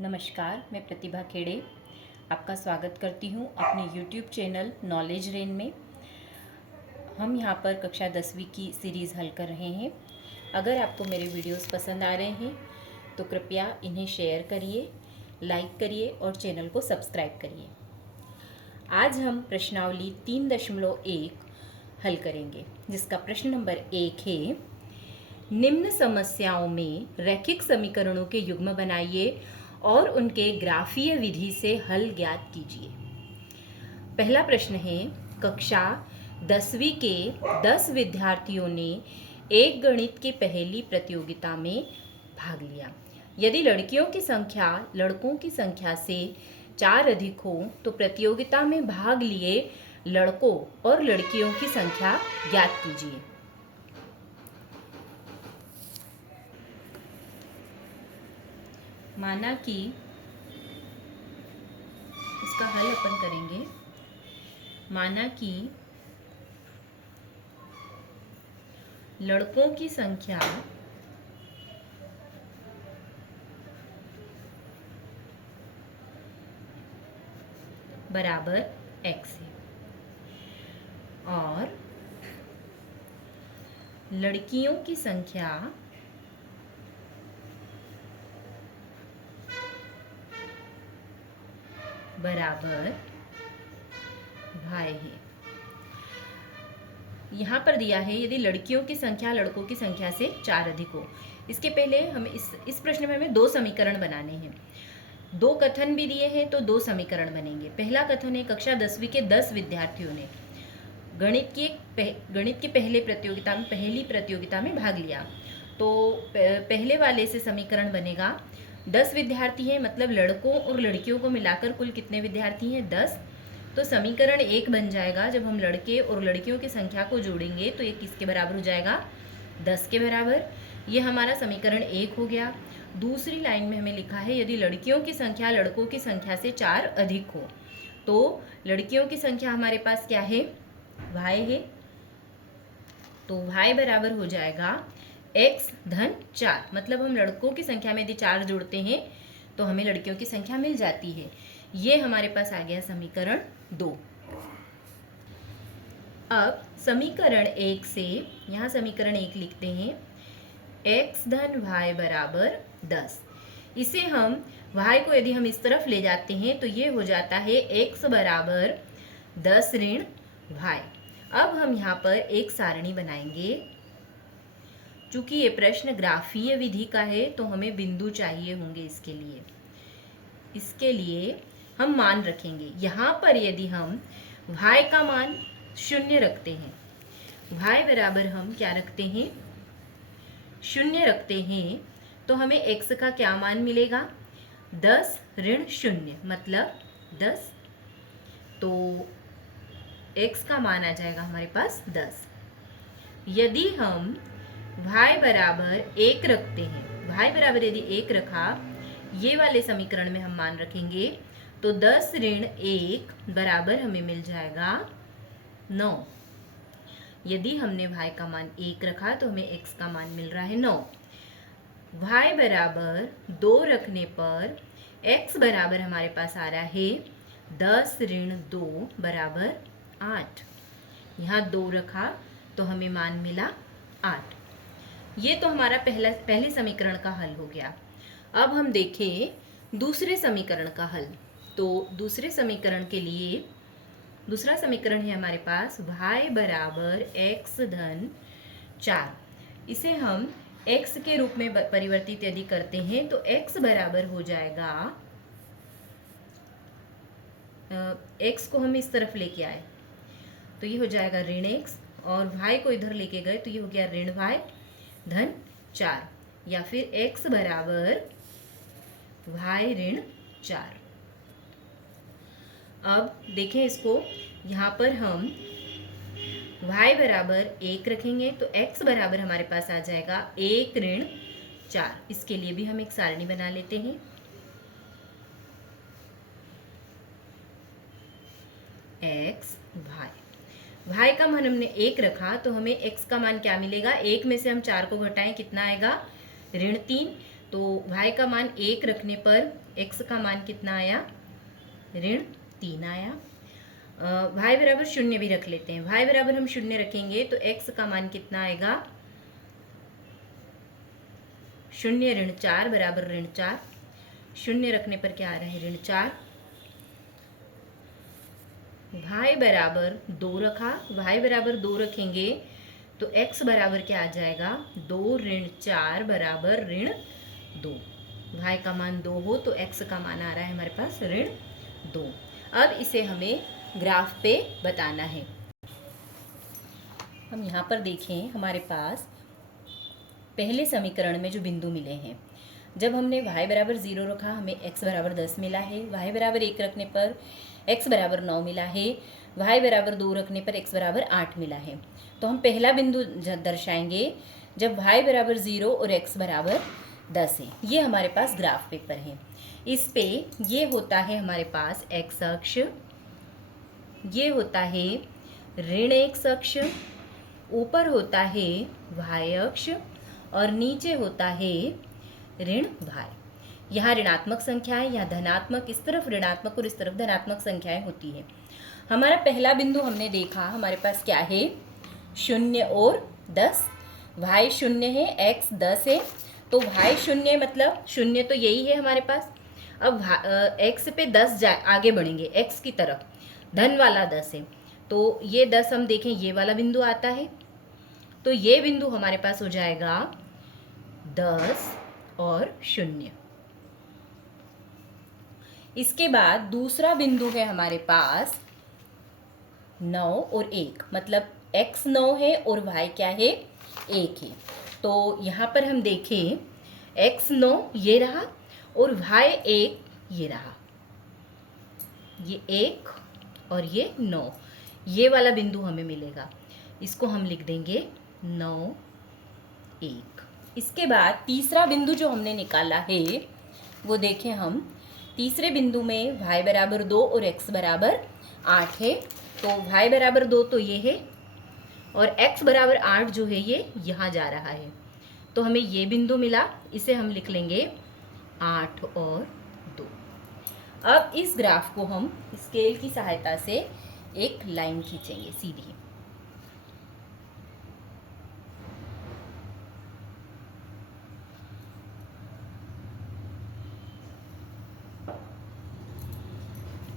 नमस्कार, मैं प्रतिभा खेड़े आपका स्वागत करती हूँ अपने YouTube चैनल नॉलेज रेन में। हम यहाँ पर कक्षा 10वीं की सीरीज़ हल कर रहे हैं। अगर आपको मेरे वीडियोस पसंद आ रहे हैं तो कृपया इन्हें शेयर करिए, लाइक करिए और चैनल को सब्सक्राइब करिए। आज हम प्रश्नावली 3.1 हल करेंगे, जिसका प्रश्न नंबर 1 है, निम्न समस्याओं में रैखिक समीकरणों के युग्म बनाइए और उनके ग्राफीय विधि से हल ज्ञात कीजिए। पहला प्रश्न है, कक्षा 10वीं के 10 विद्यार्थियों ने एक गणित की पहेली प्रतियोगिता में भाग लिया। यदि लड़कियों की संख्या लड़कों की संख्या से 4 अधिक हो तो प्रतियोगिता में भाग लिए लड़कों और लड़कियों की संख्या ज्ञात कीजिए। माना कि इसका हल अपन करेंगे। माना कि लड़कों की संख्या बराबर x है और लड़कियों की संख्या बराबर y है। यहाँ पर दिया है यदि लड़कियों की संख्या लड़कों की संख्या से 4 अधिक हो। इसके पहले हमें इस प्रश्न में हमें 2 समीकरण बनाने हैं। 2 कथन भी दिए हैं तो 2 समीकरण बनेंगे। पहला कथन है, कक्षा 10वीं के 10 विद्यार्थियों ने गणित की पहली प्रतियोगिता में भाग लिया। तो पहले वाले से समीकरण बनेगा 10 विद्यार्थी हैं, मतलब लड़कों और लड़कियों को मिलाकर कुल कितने विद्यार्थी हैं? 10। तो समीकरण 1 बन जाएगा। जब हम लड़के और लड़कियों की संख्या को जोड़ेंगे तो ये किसके बराबर हो जाएगा? 10 के बराबर। ये हमारा समीकरण 1 हो गया। दूसरी लाइन में हमें लिखा है, यदि लड़कियों की संख्या लड़कों की संख्या से 4 अधिक हो तो लड़कियों की संख्या हमारे पास क्या है? y है। तो y बराबर हो जाएगा x धन 4। मतलब हम लड़कों की संख्या में यदि 4 जोड़ते हैं तो हमें लड़कियों की संख्या मिल जाती है। ये हमारे पास आ गया समीकरण 2। अब समीकरण 1 से, यहाँ समीकरण 1 लिखते हैं, x धन y बराबर 10। इसे हम y को यदि हम इस तरफ ले जाते हैं तो ये हो जाता है x बराबर 10 ऋण y। अब हम यहाँ पर एक सारणी बनाएंगे। चूंकि ये प्रश्न ग्राफीय विधि का है तो हमें बिंदु चाहिए होंगे। इसके लिए हम मान रखेंगे। यहाँ पर यदि हम y का मान 0 रखते हैं, y बराबर हम क्या रखते हैं? 0 रखते हैं, तो हमें x का क्या मान मिलेगा? 10 ऋण 0 मतलब 10। तो x का मान आ जाएगा हमारे पास 10। यदि हम y बराबर 1 रखते हैं, y बराबर यदि 1 रखा, ये वाले समीकरण में हम मान रखेंगे तो 10 ऋण 1 बराबर हमें मिल जाएगा 9। यदि हमने y का मान 1 रखा तो हमें x का मान मिल रहा है 9। y बराबर 2 रखने पर x बराबर हमारे पास आ रहा है 10 ऋण 2 बराबर 8। यहाँ 2 रखा तो हमें मान मिला 8। ये तो हमारा पहले समीकरण का हल हो गया। अब हम देखें दूसरे समीकरण का हल। तो दूसरे समीकरण के लिए दूसरा समीकरण है हमारे पास y बराबर x धन 4। इसे हम x के रूप में परिवर्तित यदि करते हैं तो x बराबर हो जाएगा, x को हम इस तरफ लेके आए तो ये हो जाएगा ऋण x, और y को इधर लेके गए तो ये हो गया ऋण y धन 4, या फिर x बराबर y ऋण 4। अब देखें इसको, यहाँ पर हम y बराबर 1 रखेंगे तो x बराबर हमारे पास आ जाएगा 1 ऋण 4। इसके लिए भी हम एक सारणी बना लेते हैं। x y का मान हमने 1 रखा तो हमें x का मान क्या मिलेगा? 1 में से हम 4 को घटाएं, कितना आएगा? ऋण 3। तो y का मान 1 रखने पर x का मान कितना आया, ऋण 3 आया। y बराबर 0 भी रख लेते हैं। y बराबर हम 0 रखेंगे तो x का मान कितना आएगा, 0 ऋण 4 बराबर ऋण 4। 0 रखने पर क्या आ रहा है, ऋण 4। y बराबर 2 रखा, y बराबर 2 रखेंगे तो x बराबर क्या आ जाएगा, 2 ऋण 4 बराबर ऋण 2। y का मान 2 हो तो x का मान आ रहा है हमारे पास ऋण 2। अब इसे हमें ग्राफ पे बताना है। हम यहाँ पर देखें, हमारे पास पहले समीकरण में जो बिंदु मिले हैं, जब हमने y बराबर 0 रखा हमें x बराबर 10 मिला है, y बराबर 1 रखने पर x बराबर 9 मिला है, y बराबर 2 रखने पर x बराबर 8 मिला है। तो हम पहला बिंदु दर्शाएंगे जब y बराबर 0 और x बराबर 10 है। ये हमारे पास ग्राफ पेपर है। इस पे ये होता है हमारे पास x अक्ष, ये होता है ऋण x अक्ष, ऊपर होता है y अक्ष और नीचे होता है ऋण y। यहाँ ऋणात्मक संख्याएं, यहाँ धनात्मक, इस तरफ ऋणात्मक और इस तरफ धनात्मक संख्याएं होती है। हमारा पहला बिंदु हमने देखा, हमारे पास क्या है, 0 और 10। y 0 है, x 10 है, तो y 0 मतलब 0 तो यही है हमारे पास। अब x पे 10 आगे बढ़ेंगे, x की तरफ धन वाला 10 है, तो ये 10 हम देखें ये वाला बिंदु आता है, तो ये बिंदु हमारे पास हो जाएगा 10 और 0। इसके बाद दूसरा बिंदु है हमारे पास 9 और 1, मतलब x 9 है और y क्या है, 1 है। तो यहाँ पर हम देखें x 9 ये रहा और y 1 ये रहा, ये 1 और ये 9, ये वाला बिंदु हमें मिलेगा। इसको हम लिख देंगे 9 1। इसके बाद तीसरा बिंदु जो हमने निकाला है वो देखें हम, तीसरे बिंदु में y बराबर 2 और x बराबर 8 है, तो y बराबर 2 तो ये है और x बराबर 8 जो है ये यहाँ जा रहा है, तो हमें ये बिंदु मिला, इसे हम लिख लेंगे 8 और 2। अब इस ग्राफ को हम स्केल की सहायता से एक लाइन खींचेंगे सीधी।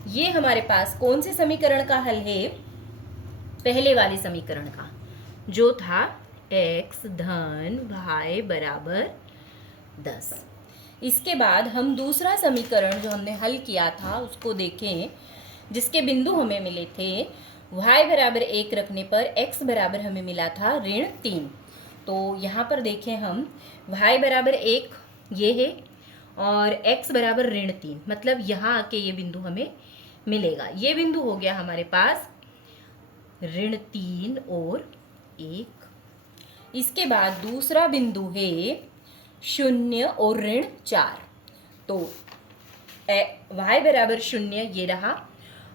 ये हमारे पास कौन से समीकरण का हल है, पहले वाले समीकरण का, जो था x धन y बराबर 10। इसके बाद हम दूसरा समीकरण जो हमने हल किया था उसको देखें, जिसके बिंदु हमें मिले थे y बराबर 1 रखने पर x बराबर हमें मिला था ऋण 3। तो यहाँ पर देखें हम y बराबर 1 ये है और x बराबर ऋण 3, मतलब यहाँ आके ये बिंदु हमें मिलेगा। ये बिंदु हो गया हमारे पास ऋण 3 और 1। इसके बाद दूसरा बिंदु है 0 और ऋण 4, तो y बराबर 0 ये रहा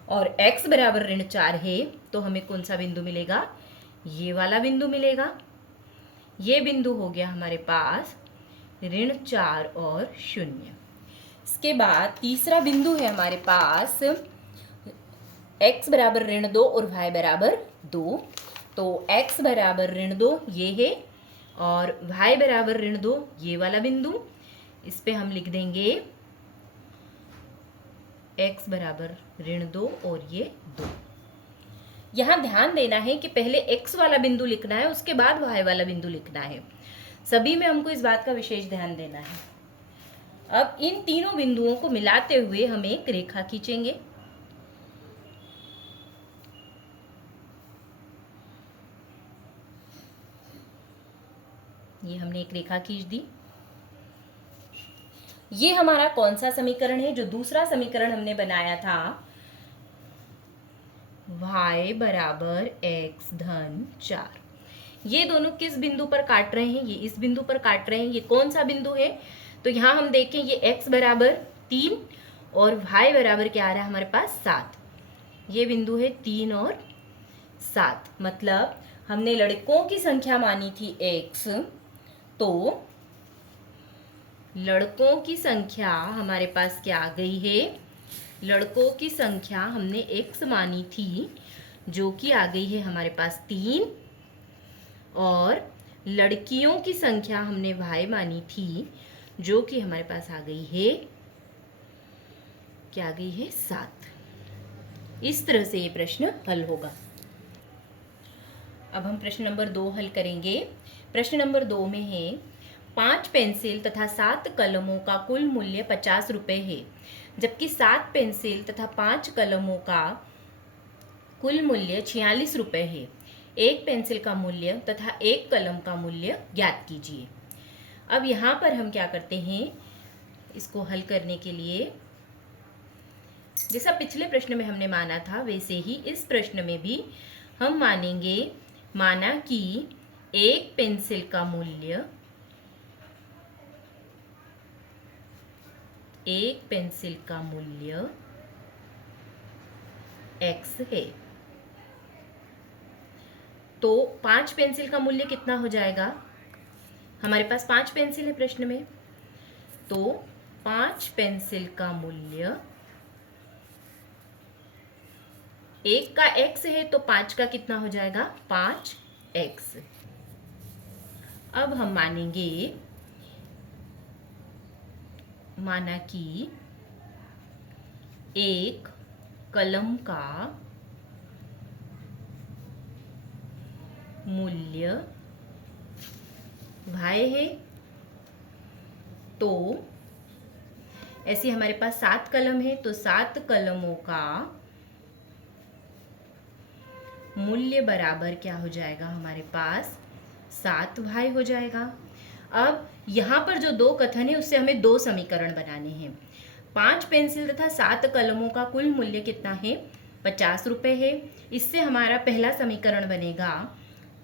और x बराबर ऋण 4 है, तो हमें कौन सा बिंदु मिलेगा, ये वाला बिंदु मिलेगा। ये बिंदु हो गया हमारे पास ऋण 4 और 0। इसके बाद तीसरा बिंदु है हमारे पास x बराबर ऋण 2 और y बराबर 2, तो x बराबर ऋण 2 ये है और y बराबर ऋण 2 ये वाला बिंदु, इस पे हम लिख देंगे x बराबर ऋण 2 और ये 2। यहाँ ध्यान देना है कि पहले x वाला बिंदु लिखना है, उसके बाद y वाला बिंदु लिखना है। सभी में हमको इस बात का विशेष ध्यान देना है। अब इन तीनों बिंदुओं को मिलाते हुए हम एक रेखा खींचेंगे। ये हमने एक रेखा खींच दी। ये हमारा कौन सा समीकरण है, जो दूसरा समीकरण हमने बनाया था, y बराबर x धन 4। ये दोनों किस बिंदु पर काट रहे हैं, ये इस बिंदु पर काट रहे हैं। ये कौन सा बिंदु है, तो यहाँ हम देखें ये x बराबर 3 और y बराबर क्या आ रहा है हमारे पास 7। ये बिंदु है 3 और 7, मतलब हमने लड़कों की संख्या मानी थी x, तो लड़कों की संख्या हमारे पास क्या आ गई है, लड़कों की संख्या हमने x मानी थी जो कि आ गई है हमारे पास 3, और लड़कियों की संख्या हमने y मानी थी जो कि हमारे पास आ गई है, क्या आ गई है, 7। इस तरह से ये प्रश्न हल होगा। अब हम प्रश्न नंबर 2 हल करेंगे। प्रश्न नंबर 2 में है 5 पेंसिल तथा 7 कलमों का कुल मूल्य 50 रुपये है, जबकि 7 पेंसिल तथा 5 कलमों का कुल मूल्य 46 रुपये है। एक पेंसिल का मूल्य तथा एक कलम का मूल्य ज्ञात कीजिए। अब यहाँ पर हम क्या करते हैं, इसको हल करने के लिए जैसा पिछले प्रश्न में हमने माना था वैसे ही इस प्रश्न में भी हम मानेंगे। माना कि एक पेंसिल का मूल्य, एक पेंसिल का मूल्य x है, तो 5 पेंसिल का मूल्य कितना हो जाएगा, हमारे पास 5 पेंसिल है प्रश्न में, तो 5 पेंसिल का मूल्य, एक का x है तो 5 का कितना हो जाएगा, 5x। अब हम मानेंगे, माना कि एक कलम का मूल्य y है, तो ऐसे हमारे पास 7 कलम है तो 7 कलमों का मूल्य बराबर क्या हो जाएगा, हमारे पास 7y हो जाएगा। अब यहाँ पर जो दो कथन है उससे हमें 2 समीकरण बनाने हैं। 5 पेंसिल तथा 7 कलमों का कुल मूल्य कितना है, 50 रुपये है। इससे हमारा पहला समीकरण बनेगा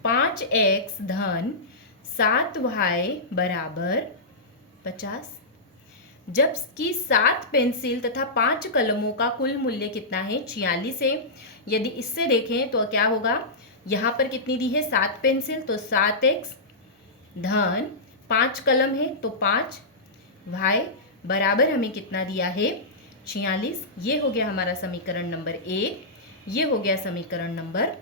5x धन 7y बराबर 50, जबकि 7 पेंसिल तथा 5 कलमों का कुल मूल्य कितना है, 46 है। यदि इससे देखें तो क्या होगा, यहाँ पर कितनी दी है, 7 पेंसिल तो 7x धन 5 कलम है तो 5y बराबर हमें कितना दिया है, 46। ये हो गया हमारा समीकरण नंबर 1, ये हो गया समीकरण नंबर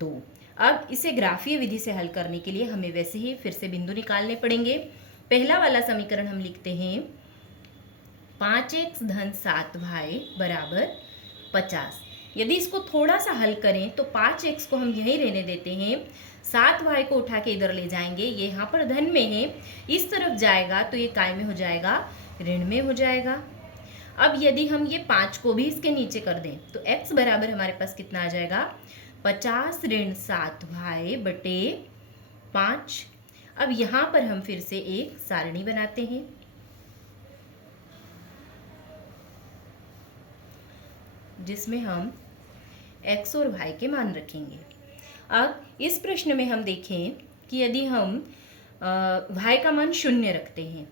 2। अब इसे ग्राफीय विधि से हल करने के लिए हमें वैसे ही फिर से बिंदु निकालने पड़ेंगे। पहला वाला समीकरण हम लिखते हैं 5x धन 7y बराबर 50। यदि इसको थोड़ा सा हल करें तो 5x को हम यहीं रहने देते हैं, 7y को उठा के इधर ले जाएंगे, ये यहाँ पर धन में है, इस तरफ जाएगा तो ये काय में हो जाएगा, ऋण में हो जाएगा। अब यदि हम ये 5 को भी इसके नीचे कर दें तो x बराबर हमारे पास कितना आ जाएगा, 50 ऋण 7y बटे 5। अब यहाँ पर हम फिर से एक सारणी बनाते हैं, जिसमें हम x और y के मान रखेंगे। अब इस प्रश्न में हम देखें कि यदि हम y का मान 0 रखते हैं,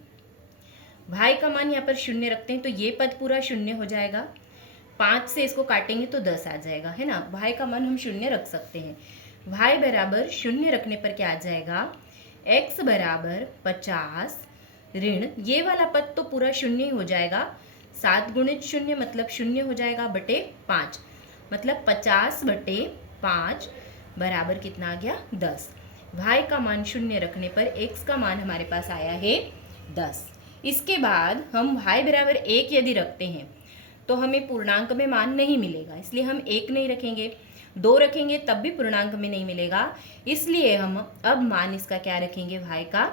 y का मान यहाँ पर 0 रखते हैं तो ये पद पूरा 0 हो जाएगा, 5 से इसको काटेंगे तो 10 आ जाएगा, है ना। y का मान हम 0 रख सकते हैं। y बराबर 0 रखने पर क्या आ जाएगा, x बराबर 50 ऋण, ये वाला पद तो पूरा 0 हो जाएगा, 7 गुणित 0 मतलब 0 हो जाएगा, बटे 5 मतलब 50 बटे 5 बराबर कितना आ गया, 10। y का मान 0 रखने पर x का मान हमारे पास आया है 10। इसके बाद हम y बराबर 1 यदि रखते हैं तो हमें पूर्णांक में मान नहीं मिलेगा, इसलिए हम 1 नहीं रखेंगे, 2 रखेंगे तब भी पूर्णांक में नहीं मिलेगा, इसलिए हम अब मान इसका क्या रखेंगे, y का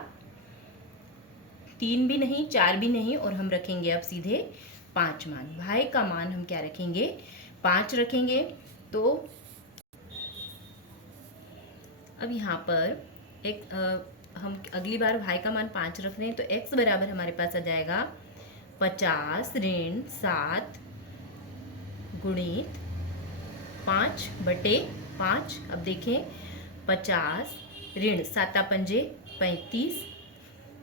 3 भी नहीं, 4 भी नहीं, और हम रखेंगे अब सीधे 5 मान। y का मान हम क्या रखेंगे, 5 रखेंगे। तो अब यहाँ पर हम अगली बार y का मान 5 रख रहे हैं तो x बराबर हमारे पास आ जाएगा 50 ऋण 7 गुणित 5 बटे 5। अब देखें 50 ऋण 7 पंजे 35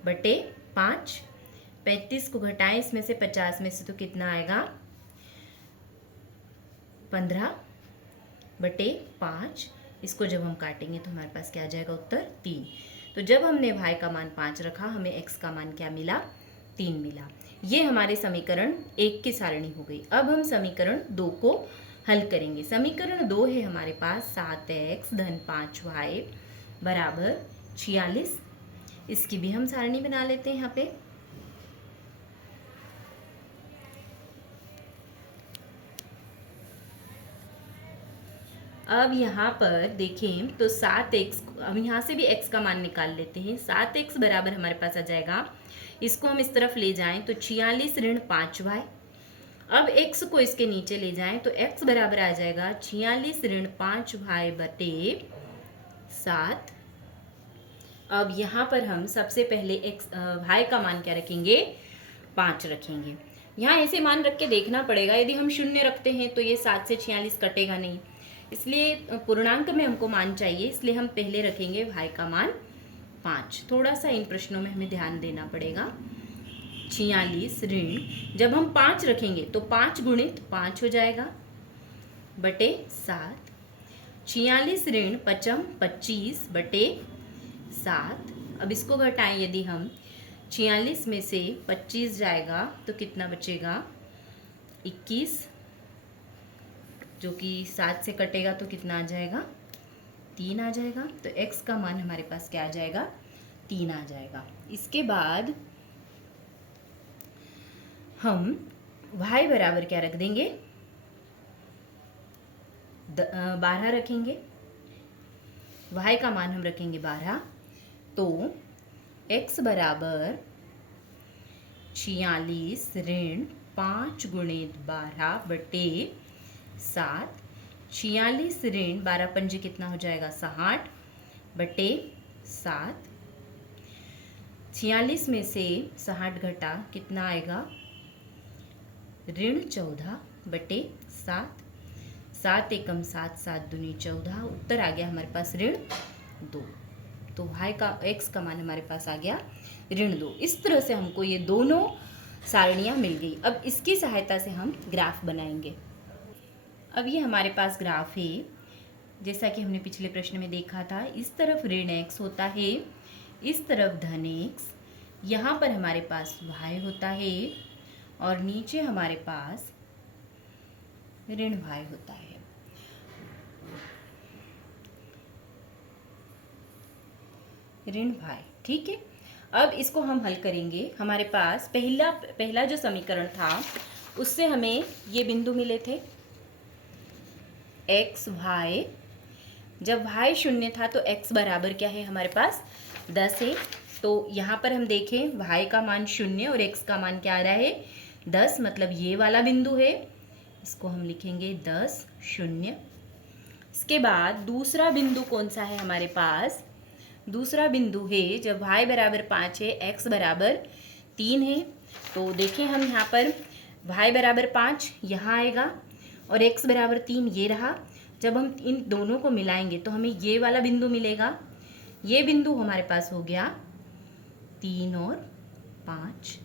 बटे 5, 35 को घटाएं इसमें से 50 में से तो कितना आएगा, 15 बटे 5। इसको जब हम काटेंगे तो हमारे पास क्या आ जाएगा, उत्तर 3। तो जब हमने y का मान 5 रखा हमें x का मान क्या मिला, 3 मिला। ये हमारे समीकरण 1 की सारणी हो गई। अब हम समीकरण 2 को हल करेंगे। समीकरण 2 है हमारे पास 7x धन 5y बराबर 46। इसकी भी हम सारणी बना लेते हैं यहाँ पे। अब यहाँ पर देखें तो 7x, अब यहाँ से भी x का मान निकाल लेते हैं। 7x बराबर हमारे पास आ जाएगा, इसको हम इस तरफ ले जाएं तो 46 ऋण 5y। अब x को इसके नीचे ले जाएं तो x बराबर आ जाएगा 46 ऋण 5y बटे 7। अब यहाँ पर हम सबसे पहले y का मान क्या रखेंगे, 5 रखेंगे। यहाँ ऐसे मान रख के देखना पड़ेगा, यदि हम 0 रखते हैं तो ये 7 से 46 कटेगा नहीं, इसलिए पूर्णांक में हमको मान चाहिए, इसलिए हम पहले रखेंगे y का मान 5। थोड़ा सा इन प्रश्नों में हमें ध्यान देना पड़ेगा। 46 ऋण, जब हम 5 रखेंगे तो 5 गुणित 5 हो जाएगा बटे 7। 46 ऋण 5 25 बटे 7। अब इसको घटाएं, यदि हम 46 में से 25 जाएगा तो कितना बचेगा, 21, जो कि 7 से कटेगा तो कितना आ जाएगा, 3 आ जाएगा। तो x का मान हमारे पास क्या आ जाएगा, 3 आ जाएगा। इसके बाद हम y बराबर क्या रख देंगे, 12 रखेंगे। y का मान हम रखेंगे 12, तो x बराबर 46 ऋण 5 गुणित 12 बटे 7। 46 ऋण 12 पंजे कितना हो जाएगा, 60 बटे 7। 46 में से 60 घटा कितना आएगा, ऋण 14 बटे 7। 7 एकम 7, 7 दूनी 14, उत्तर आ गया हमारे पास ऋण 2। तो y का x का मान हमारे पास आ गया ऋण 2। इस तरह से हमको ये दोनों सारणियाँ मिल गई। अब इसकी सहायता से हम ग्राफ बनाएंगे। अब ये हमारे पास ग्राफ है, जैसा कि हमने पिछले प्रश्न में देखा था। इस तरफ ऋण x होता है, इस तरफ धन x, यहाँ पर हमारे पास y होता है और नीचे हमारे पास ऋण y होता है। ऋण y, ठीक है। अब इसको हम हल करेंगे। हमारे पास पहला जो समीकरण था उससे हमें ये बिंदु मिले थे x y। जब y 0 था तो x बराबर क्या है हमारे पास, 10 है। तो यहाँ पर हम देखें y का मान 0 और x का मान क्या आ रहा है, 10, मतलब ये वाला बिंदु है। इसको हम लिखेंगे 10 0। इसके बाद दूसरा बिंदु कौन सा है हमारे पास, दूसरा बिंदु है जब y बराबर 5 है, x बराबर 3 है। तो देखें हम यहाँ पर y बराबर 5 यहाँ आएगा और x बराबर 3 ये रहा। जब हम इन दोनों को मिलाएंगे तो हमें ये वाला बिंदु मिलेगा। ये बिंदु हमारे पास हो गया 3 और 5।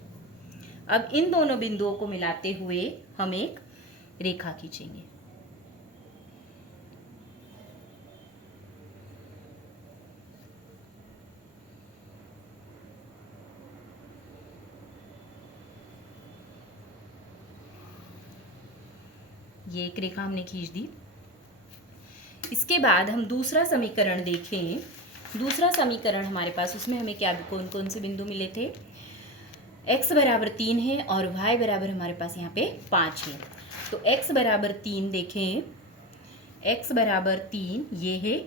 अब इन दोनों बिंदुओं को मिलाते हुए हम एक रेखा खींचेंगे। ये एक रेखा हमने खींच दी। इसके बाद हम दूसरा समीकरण देखें। दूसरा समीकरण हमारे पास, उसमें हमें क्या कौन कौन से बिंदु मिले थे, x बराबर 3 है और y बराबर हमारे पास यहाँ पे 5 है। तो x बराबर 3 देखें, x बराबर 3 ये है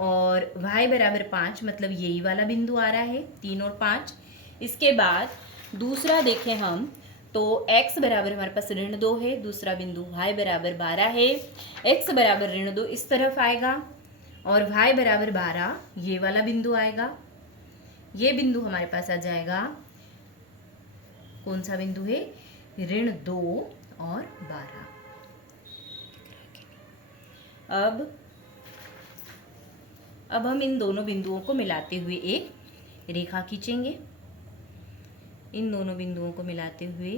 और y बराबर 5, मतलब यही वाला बिंदु आ रहा है 3 और 5। इसके बाद दूसरा देखें हम तो x बराबर हमारे पास ऋण 2 है, दूसरा बिंदु y बराबर 12 है। x बराबर ऋण 2 इस तरफ आएगा और y बराबर 12 ये वाला बिंदु आएगा। ये बिंदु हमारे पास आ जाएगा, कौन सा बिंदु है, ऋण 2 और 12। अब हम इन दोनों बिंदुओं को मिलाते हुए एक रेखा खींचेंगे। इन दोनों बिंदुओं को मिलाते हुए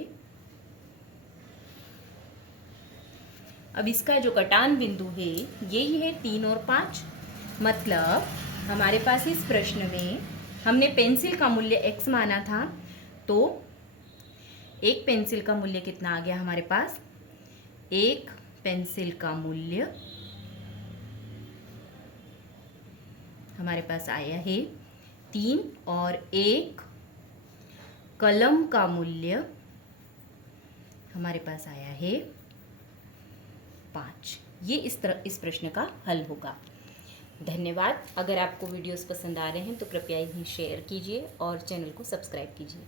अब इसका जो कटान बिंदु है यही है 3 और 5। मतलब हमारे पास इस प्रश्न में हमने पेंसिल का मूल्य x माना था, तो एक पेंसिल का मूल्य कितना आ गया हमारे पास? एक पेंसिल का मूल्य हमारे पास आया है 3 और एक कलम का मूल्य हमारे पास आया है 5। ये इस प्रश्न का हल होगा। धन्यवाद। अगर आपको वीडियोस पसंद आ रहे हैं तो कृपया इन्हें शेयर कीजिए और चैनल को सब्सक्राइब कीजिए।